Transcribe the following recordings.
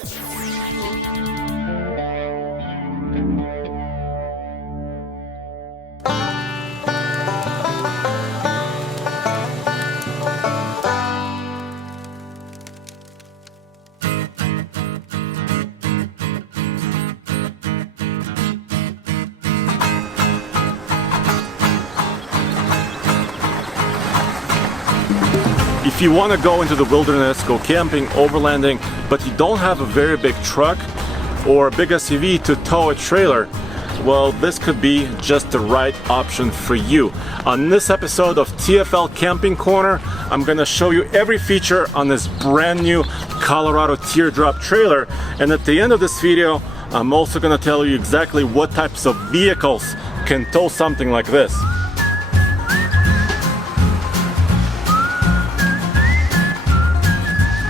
If you want to go into the wilderness, go camping, overlanding, but you don't have a very big truck or a big SUV to tow a trailer, well, this could be just the right option for you. On this episode of TFL Camping Corner, I'm going to show you every feature on this brand new Colorado Teardrop trailer, and at the end of this video, I'm also going to tell you exactly what types of vehicles can tow something like this.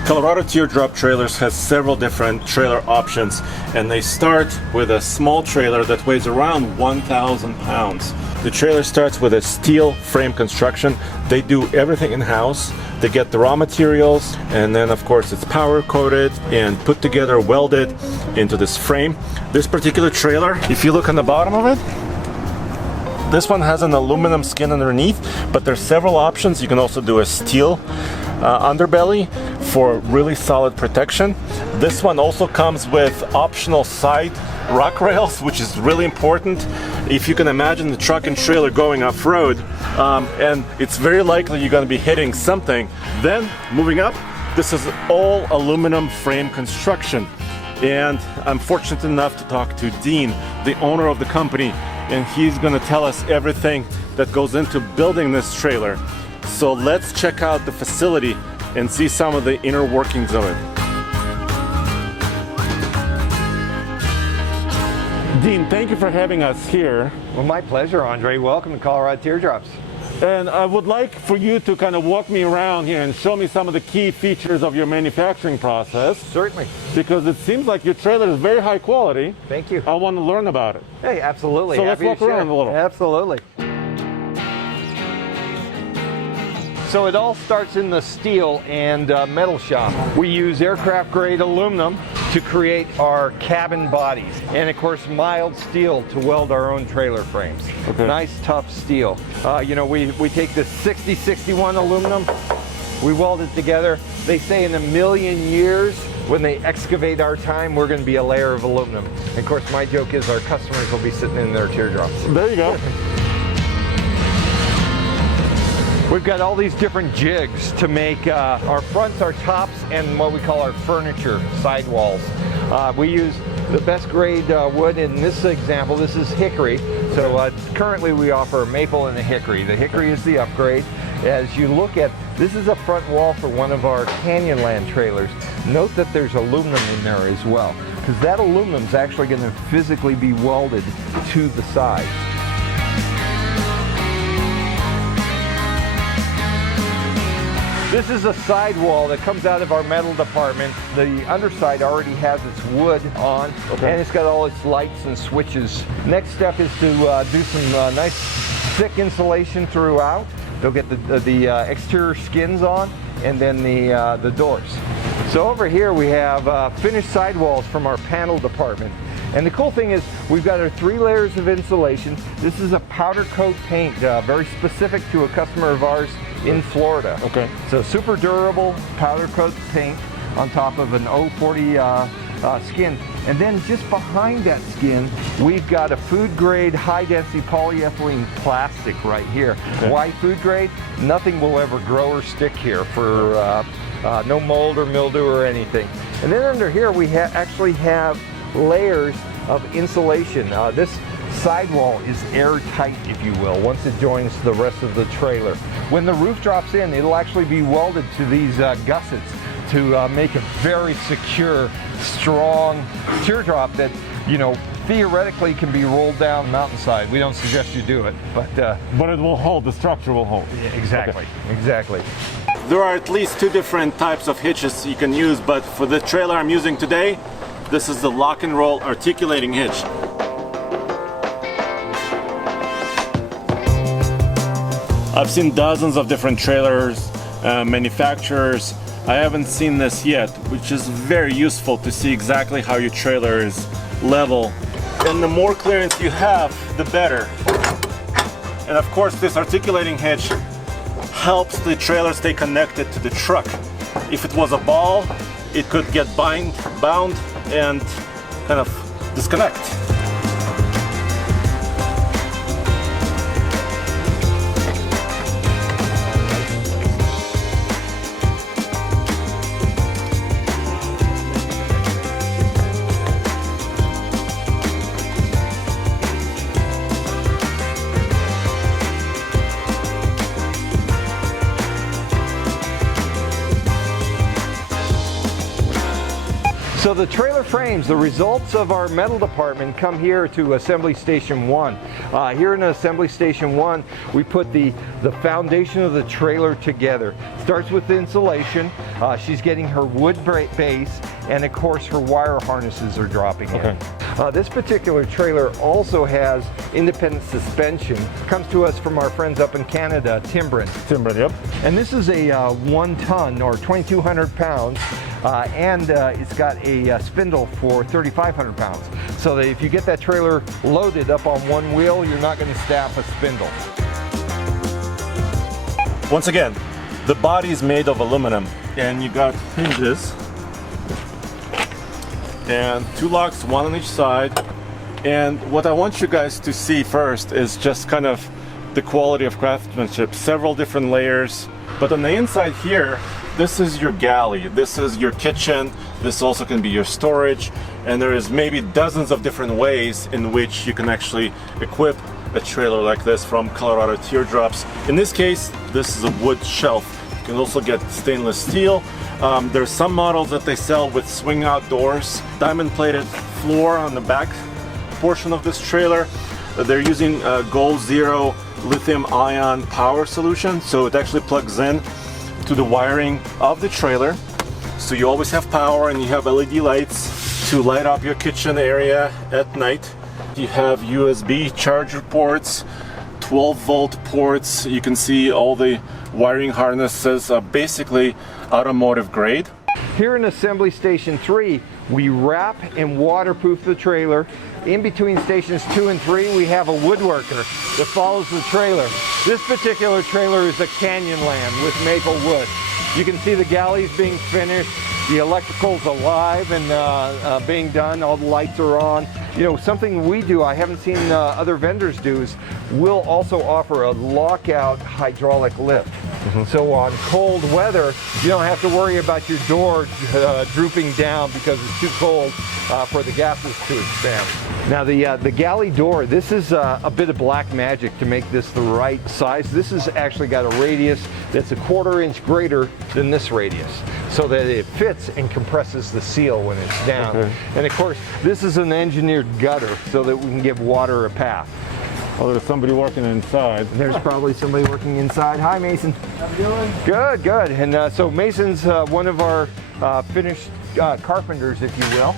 Colorado Teardrop trailers has several different trailer options, and they start with a small trailer that weighs around 1,000 pounds. The trailer starts with a steel frame construction. They do everything in-house. They get the raw materials, and then of course it's power coated and put together, welded into this frame. This particular trailer, if you look on the bottom of it, this one has an aluminum skin underneath, but there's several options. You can also do a steel underbelly for really solid protection. This one also comes with optional side rock rails, which is really important. If you can imagine the truck and trailer going off-road, and it's very likely you're going to be hitting something, then moving up, this is all aluminum frame construction. And I'm fortunate enough to talk to Dean, the owner of the company, and he's going to tell us everything that goes into building this trailer. So let's check out the facility and see some of the inner workings of it. Dean, thank you for having us here. Well, my pleasure, Andre. Welcome to Colorado Teardrops. And I would like for you to kind of walk me around here and show me some of the key features of your manufacturing process. Certainly. Because it seems like your trailer is very high quality. Thank you. I want to learn about it. Hey, absolutely. So let's walk around a little. Absolutely. So it all starts in the steel and metal shop. We use aircraft grade aluminum to create our cabin bodies, and of course mild steel to weld our own trailer frames. Okay. Nice tough steel. You know, we take this 6061 aluminum, we weld it together. They say in a million years, when they excavate our time, we're going to be a layer of aluminum. And of course my joke is our customers will be sitting in their teardrops. There you go. We've got all these different jigs to make our fronts, our tops, and what we call our furniture sidewalls. We use the best grade wood. In this example, this is hickory. So currently we offer a maple and a hickory. The hickory is the upgrade. As you look at, this is a front wall for one of our Canyonland trailers. Note that there's aluminum in there as well, because that aluminum is actually going to physically be welded to the side. This is a sidewall that comes out of our metal department. The underside already has its wood on, okay, and it's got all its lights and switches. Next step is to do some nice thick insulation throughout. They'll get the exterior skins on, and then the doors. So over here we have finished sidewalls from our panel department. And the cool thing is we've got our 3 layers of insulation. This is a powder coat paint, very specific to a customer of ours in Florida. Okay. So super durable powder coat paint on top of an 040 skin. And then just behind that skin, we've got a food grade high density polyethylene plastic right here. Okay. Why food grade? Nothing will ever grow or stick here for no mold or mildew or anything. And then under here we actually have layers of insulation. This sidewall is airtight, if you will, once it joins the rest of the trailer. When the roof drops in, it'll actually be welded to these gussets to make a very secure, strong teardrop that, you know, theoretically can be rolled down mountainside. We don't suggest you do it, but it will hold, the structure will hold. Yeah, exactly, okay. Exactly. There are at least 2 different types of hitches you can use, but for the trailer I'm using today, this is the lock and roll articulating hitch. I've seen dozens of different trailers, manufacturers I haven't seen this yet, which is very useful to see exactly how your trailer is level. And the more clearance you have, the better. And of course, this articulating hitch helps the trailer stay connected to the truck. If it was a ball, it could get bound and kind of disconnect. So the trailer frames, the results of our metal department come here to Assembly Station 1. Here in Assembly Station 1, we put the foundation of the trailer together. Starts with insulation. She's getting her wood base, and of course her wire harnesses are dropping in. This particular trailer also has independent suspension. Comes to us from our friends up in Canada, Timbren. Yep. And this is a 1 ton or 2,200 pounds. And it's got a spindle for 3,500 pounds. So that if you get that trailer loaded up on one wheel, you're not going to staff a spindle. Once again, the body is made of aluminum, and you got hinges and 2 locks, 1 on each side. And what I want you guys to see first is just kind of the quality of craftsmanship. Several different layers, but on the inside here, this is your galley, this is your kitchen, this also can be your storage, and there is maybe dozens of different ways in which you can actually equip a trailer like this from Colorado Teardrops. In this case, this is a wood shelf. You can also get stainless steel. There's some models that they sell with swing out doors, diamond plated floor on the back portion of this trailer. They're using a Goal Zero lithium ion power solution, so it actually plugs in to the wiring of the trailer, so you always have power, and you have LED lights to light up your kitchen area at night. You have USB charger ports, 12-volt ports. You can see all the wiring harnesses are basically automotive grade. Here in Assembly Station 3, we wrap and waterproof the trailer. In between stations 2 and 3, we have a woodworker that follows the trailer. This particular trailer is a Canyonland with maple wood. You can see the galleys being finished, the electrical's alive and being done, all the lights are on. You know, something we do, I haven't seen other vendors do, is we'll also offer a lockout hydraulic lift. So on cold weather, you don't have to worry about your door drooping down because it's too cold for the gases to expand. Now the galley door, this is a bit of black magic to make this the right size. This has actually got a radius that's 1/4 inch greater than this radius, so that it fits and compresses the seal when it's down. And of course, this is an engineered gutter so that we can give water a path. Oh, there's somebody working inside. There's probably somebody working inside. Hi, Mason. How you doing? Good, good. And so Mason's one of our finished carpenters, if you will,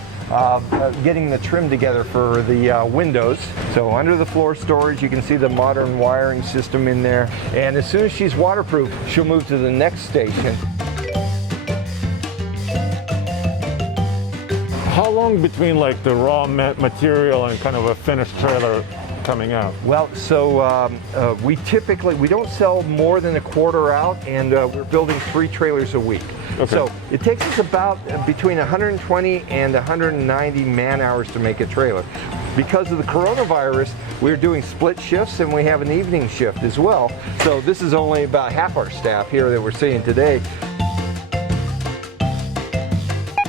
getting the trim together for the windows. So under the floor storage, you can see the modern wiring system in there. And as soon as she's waterproof, she'll move to the next station. How long between like the raw material and kind of a finished trailer coming out? Well, so we don't sell more than 1/4 out, and we're building 3 trailers a week. So it takes us about between 120 and 190 man hours to make a trailer. Because of the coronavirus, we're doing split shifts, and we have an evening shift as well. So this is only about half our staff here that we're seeing today.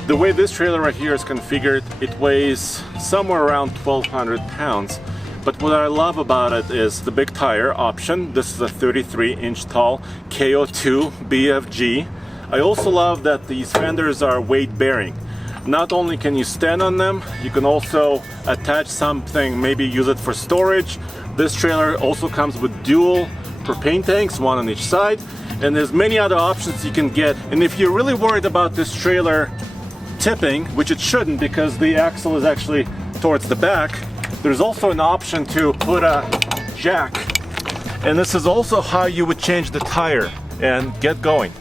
The way this trailer right here is configured, it weighs somewhere around 1,200 pounds. But what I love about it is the big tire option. This is a 33-inch tall KO2 BFG. I also love that these fenders are weight bearing. Not only can you stand on them, you can also attach something, maybe use it for storage. This trailer also comes with dual propane tanks, 1 on each side, and there's many other options you can get. And if you're really worried about this trailer tipping, which it shouldn't because the axle is actually towards the back, there's also an option to put a jack, and this is also how you would change the tire and get going.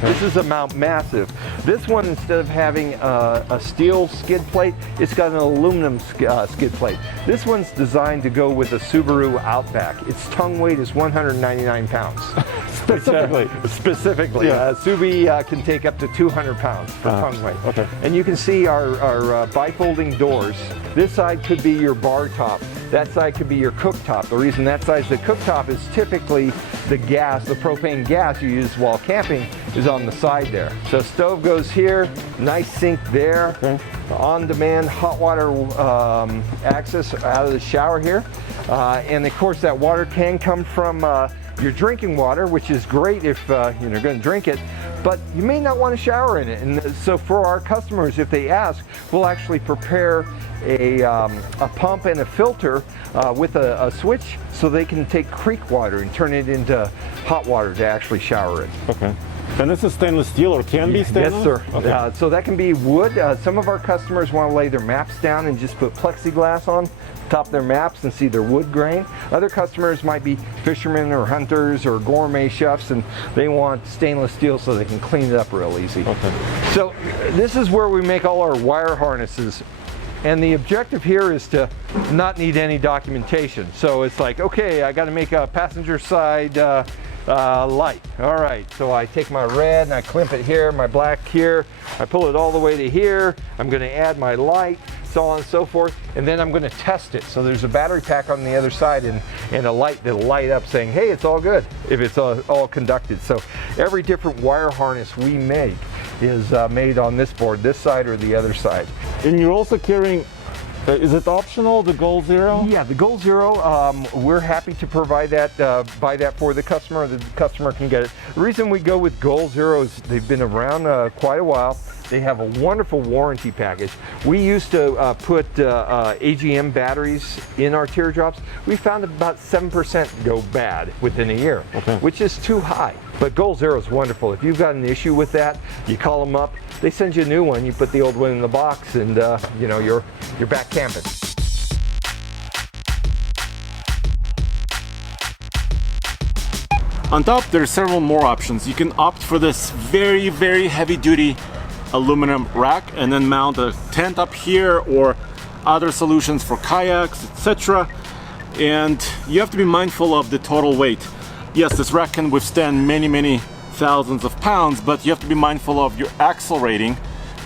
This is a Mount Massive. This one, instead of having a steel skid plate, it's got an aluminum skid plate. This one's designed to go with a Subaru Outback. Its tongue weight is 199 pounds. Specifically. Yeah. Subi can take up to 200 pounds for tongue weight. Okay. And you can see our bifolding doors. This side could be your bar top. That side could be your cooktop. The reason that side's the cooktop is typically the gas, the propane gas you use while camping is on the side there. So stove goes here, nice sink there, on-demand hot water access out of the shower here. And of course that water can come from your drinking water, which is great if you're going to drink it, but you may not want to shower in it. And so for our customers, if they ask, we'll actually prepare a pump and a filter with a switch so they can take creek water and turn it into hot water to actually shower in. Okay. And this is stainless steel, or can be stainless? Yes, sir. Okay. So that can be wood. Some of our customers want to lay their maps down and just put plexiglass on top of their maps and see their wood grain. Other customers might be fishermen or hunters or gourmet chefs, and they want stainless steel so they can clean it up real easy. Okay. So this is where we make all our wire harnesses. And the objective here is to not need any documentation. So it's like, okay, I got to make a passenger side light. All right, so I take my red and I clamp it here, my black here. I pull it all the way to here. I'm going to add my light, so on and so forth. And then I'm going to test it. So there's a battery pack on the other side and a light that'll light up saying, hey, it's all good if it's all conducted. So every different wire harness we make is made on this board, this side or the other side. And you're also carrying, is it optional, the Goal Zero? Yeah, the Goal Zero, we're happy to provide that, buy that for the customer can get it. The reason we go with Goal Zero is they've been around quite a while. They have a wonderful warranty package. We used to put AGM batteries in our teardrops. We found about 7% go bad within a year, which is too high. But Goal Zero is wonderful. If you've got an issue with that, you call them up, they send you a new one, you put the old one in the box, and you know, you're back camping. On top, there are several more options. You can opt for this very, very heavy duty aluminum rack and then mount a tent up here, or other solutions for kayaks, etc. And you have to be mindful of the total weight. Yes, this rack can withstand many, many thousands of pounds, but you have to be mindful of your axle rating,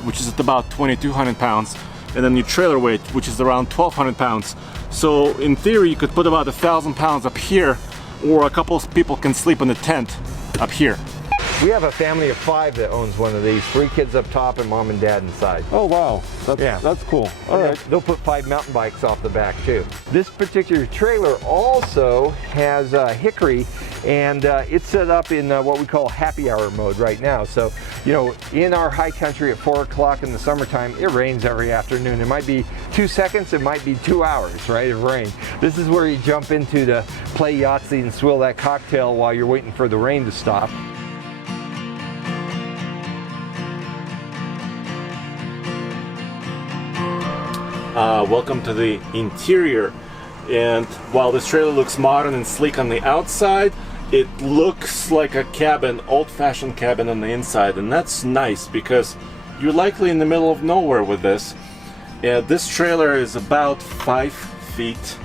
which is at about 2,200 pounds, and then your trailer weight, which is around 1,200 pounds. So in theory, you could put about 1,000 pounds up here, or a couple of people can sleep in the tent up here. We have a family of 5 that owns one of these, 3 kids up top and mom and dad inside. Oh wow, that's cool. All right. They'll put 5 mountain bikes off the back too. This particular trailer also has hickory, and it's set up in what we call happy hour mode right now. So, you know, in our high country at 4 o'clock in the summertime, it rains every afternoon. It might be 2 seconds, it might be 2 hours, right, of rain. This is where you jump into to play Yahtzee and swill that cocktail while you're waiting for the rain to stop. Welcome to the interior, and while this trailer looks modern and sleek on the outside, it looks like a cabin, old-fashioned cabin on the inside, and that's nice because you're likely in the middle of nowhere with this. This trailer is about 5 feet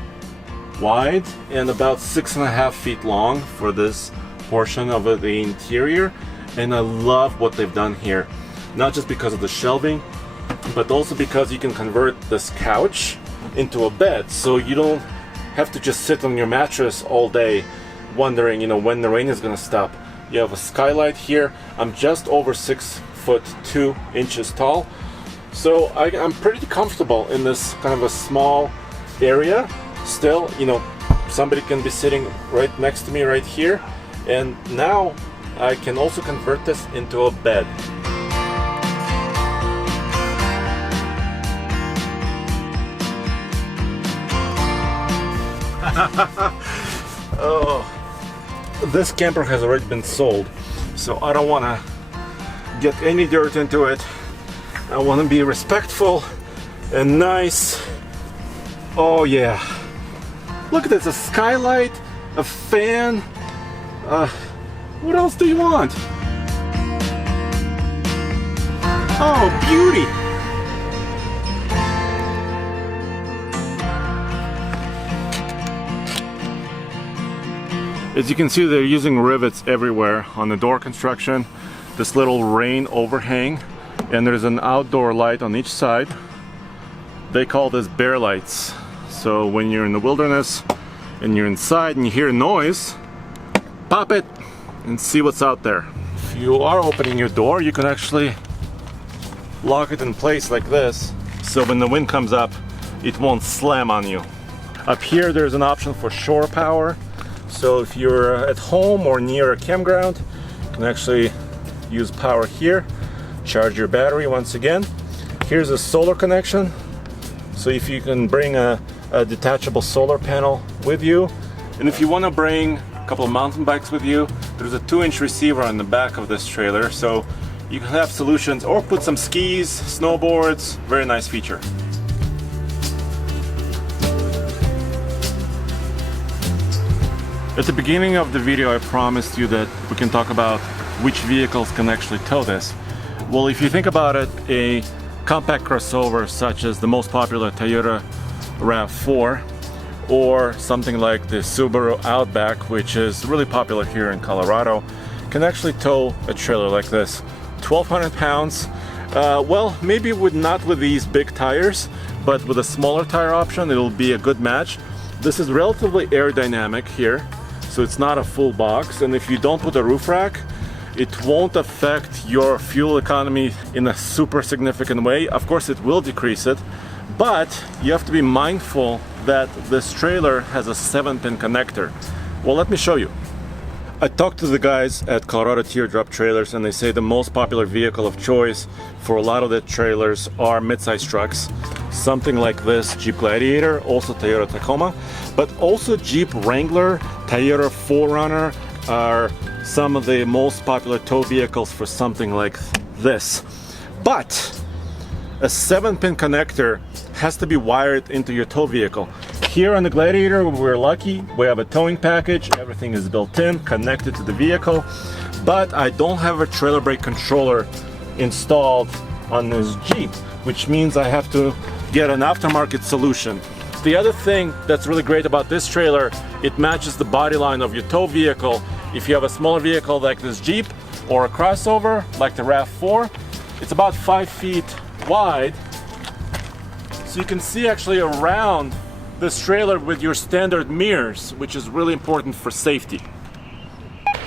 wide and about 6.5 feet long for this portion of the interior, and I love what they've done here, not just because of the shelving, but also because you can convert this couch into a bed, so you don't have to just sit on your mattress all day wondering, you know, when the rain is going to stop. You have a skylight here. I'm just over 6'2" tall, so I'm pretty comfortable in this kind of a small area. Still, you know, somebody can be sitting right next to me right here, and now I can also convert this into a bed. Oh, this camper has already been sold, so I don't want to get any dirt into it. I want to be respectful and nice. Oh yeah, look at this, a skylight, a fan. What else do you want? Oh, beauty! As you can see, they're using rivets everywhere on the door construction, this little rain overhang, and there's an outdoor light on each side. They call this bear lights. So when you're in the wilderness and you're inside and you hear noise, pop it and see what's out there. If you are opening your door, you can actually lock it in place like this, so when the wind comes up, it won't slam on you. Up here, there's an option for shore power. So if you're at home or near a campground, you can actually use power here, charge your battery once again. Here's a solar connection. So if you can bring a detachable solar panel with you, and if you want to bring a couple of mountain bikes with you, there's a 2-inch receiver on the back of this trailer, so you can have solutions, or put some skis, snowboards. Very nice feature. At the beginning of the video, I promised you that we can talk about which vehicles can actually tow this. Well, if you think about it, a compact crossover such as the most popular Toyota RAV4, or something like the Subaru Outback, which is really popular here in Colorado, can actually tow a trailer like this. 1,200 pounds. Well, maybe not with these big tires, but with a smaller tire option, it'll be a good match. This is relatively aerodynamic here, so it's not a full box, and if you don't put a roof rack, it won't affect your fuel economy in a super significant way. Of course, it will decrease it, but you have to be mindful that this trailer has a 7-pin connector. Well, let me show you. I talked to the guys at Colorado Teardrop trailers, and they say the most popular vehicle of choice for a lot of the trailers are mid-size trucks. Something like this Jeep Gladiator, also Toyota Tacoma, but also Jeep Wrangler, Toyota 4Runner are some of the most popular tow vehicles for something like this. But a 7-pin connector has to be wired into your tow vehicle. Here on the Gladiator, we're lucky, we have a towing package, everything is built in, connected to the vehicle, but I don't have a trailer brake controller installed on this Jeep, which means I have to get an aftermarket solution. The other thing that's really great about this trailer, it matches the body line of your tow vehicle. If you have a smaller vehicle like this Jeep, or a crossover like the RAV4, it's about 5 feet wide, so you can see actually around this trailer with your standard mirrors, which is really important for safety.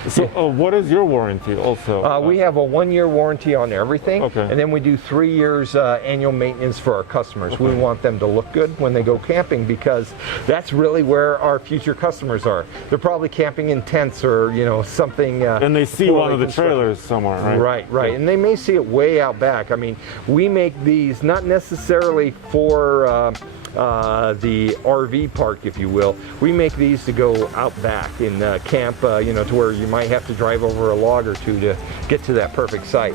So what is your warranty also? We have a 1-year warranty on everything, Okay. and then we do 3 years annual maintenance for our customers. Okay. We want them to look good when they go camping, because that's really where our future customers are. They're probably camping in tents or something. And they see one of the trailers somewhere, right? Right. And they may see it way out back. I mean, we make these not necessarily for the RV park, if you will. We make these to go out back in camp, to where you might have to drive over a log or two to get to that perfect site.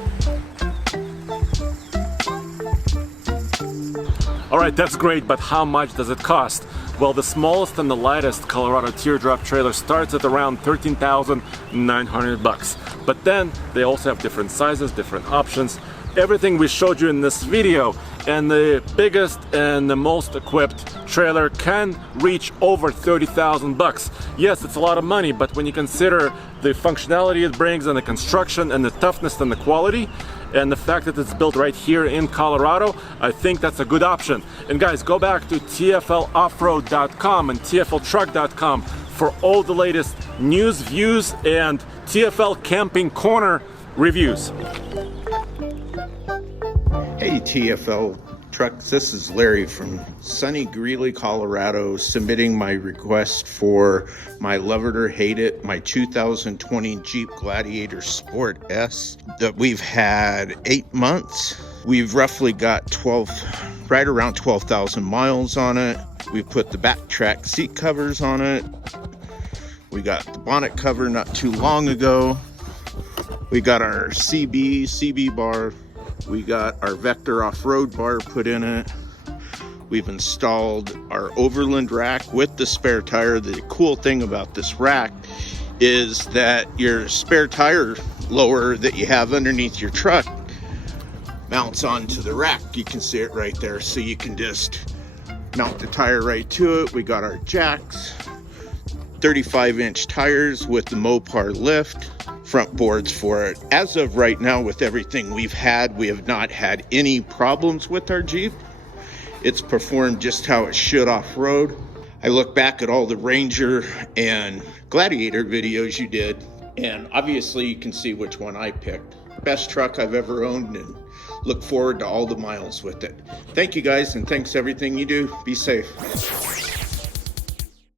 All right, that's great, but how much does it cost? Well, the smallest and the lightest Colorado Teardrop trailer starts at around $13,900. But then they also have different sizes, different options. Everything we showed you in this video, and the biggest and the most equipped trailer can reach over $30,000. Yes, it's a lot of money, but when you consider the functionality it brings and the construction and the toughness and the quality and the fact that it's built right here in Colorado, I think that's a good option. And guys, go back to TFLoffroad.com and TFLtruck.com for all the latest news, views, and TFL Camping Corner reviews. Hey TFL Trucks, this is Larry from sunny Greeley, Colorado, submitting my request for my Love It or Hate It, my 2020 Jeep Gladiator Sport S that we've had 8 months. We've roughly got right around 12,000 miles on it. We put the backtrack seat covers on it. We got the bonnet cover not too long ago. We got our CB bar. We got our Vector off-road bar put in it. We've installed our overland rack with the spare tire. The cool thing about this rack is that your spare tire lower that you have underneath your truck mounts onto the rack. You can see it right there. So you can just mount the tire right to it. We got our jacks, 35-inch tires with the Mopar lift, front boards for it. As of right now, with everything we've had, we have not had any problems with our Jeep. It's performed just how it should off-road. I look back at all the Ranger and Gladiator videos you did, and obviously you can see which one I picked. Best truck I've ever owned, and look forward to all the miles with it. Thank you guys, and thanks everything you do. Be safe.